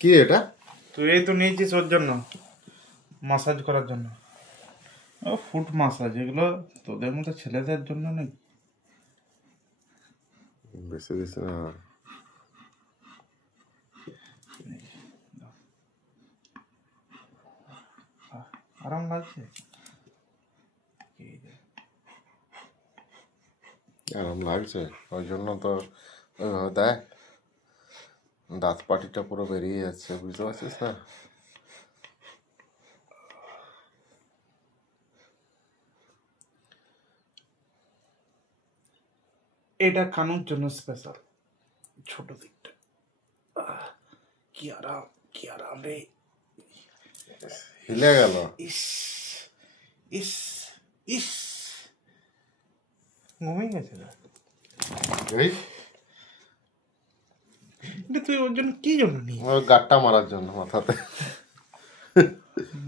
কি এটা? তুই এই তো নিয়েছিস ওর জন্য, মাসাজ করার জন্য। ও ফুট মাসাজ, এগুলো তোদের মতো ছেলেদের জন্য নেই। বেশি দিস না। আরাম লাগছে, আরাম লাগছে, ওই জন্য তো ওইভাবে দেখ, দাঁত পাটিটা পুরো বেরিয়ে যাচ্ছে, বুঝতে পারছিস না? এটা কানুর জন্য স্পেশাল, ছোট দিকটা। কি আরাম, কি আরাম রে। হিলে গেল। ইস ইস ইস, ঘুমিয়ে গেছে না? এই তুই ওর জন্য কি জন্য নিয়ে? ওর গাঁটটা মারার জন্য মাথাতে।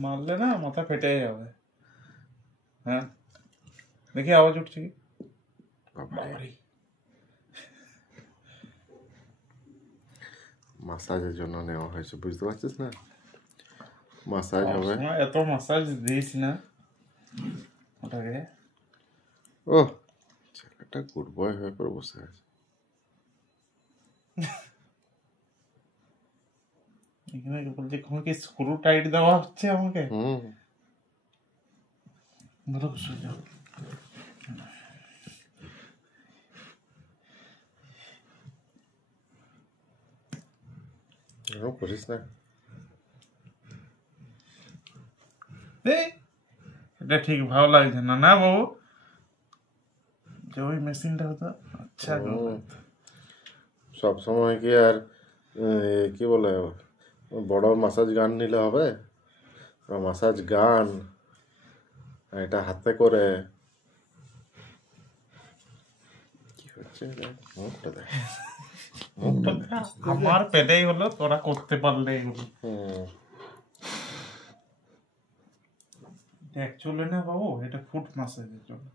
মারলে না মাথা ফেটে যাবে। হ্যাঁ, দেখি আওয়াজ উঠছে কি? মাসাজের জন্য নেওয়া হয়েছে, বুঝতে পারছিস না? মাসাজ হবে। এত মাসাজ দিস না ওটাকে। ও ছেলেটা গুড বয় হয়ে করে বসে আছে। এখানে বলছে কোনো কি স্ক্রু টাইট দেওয়া হচ্ছে আমাকে? ধরো সোজা। এরকম করিস না। এটা ঠিক ভালো লাগছে না, না বাবু? যে ওই মেশিনটা হতো আচ্ছা। সব সময় কি আর কি বলে বড় মাসাজ গান নিলে হবে? মাসাজ গান এটা হাতে করে কি হচ্ছে? আমার পেটেই হলো, তোরা করতে পারলে এগুলো। অ্যাকচুয়ালি না বাবু, এটা ফুট মাসাজের জন্য।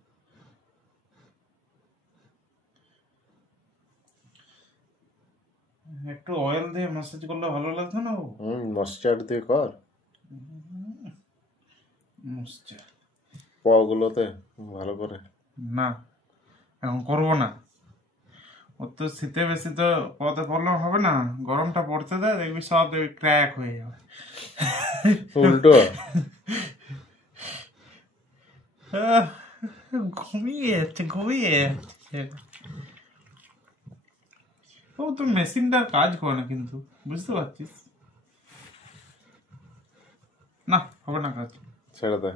একটু অয়েল দিয়ে মাসাজ করলে ভালো লাগতো না বাবু? ময়েশ্চার দিয়ে কর, ময়েশ্চার পাগুলোতে ভালো করে। না, এখন করবো না। ওর তো শীতে বেশি তো পথে প্রবলেম হবে না, গরমটা পড়তে দেয়, দেখবি সব দেখবি ক্র্যাক হয়ে যাবে। উল্টো ঘুমিয়ে যাচ্ছে, ঘুমিয়ে যাচ্ছে। ও তো মেশিনটা কাজ করে না কিন্তু, বুঝতে পারছিস না? হবে না কাজ, ছেড়ে দে।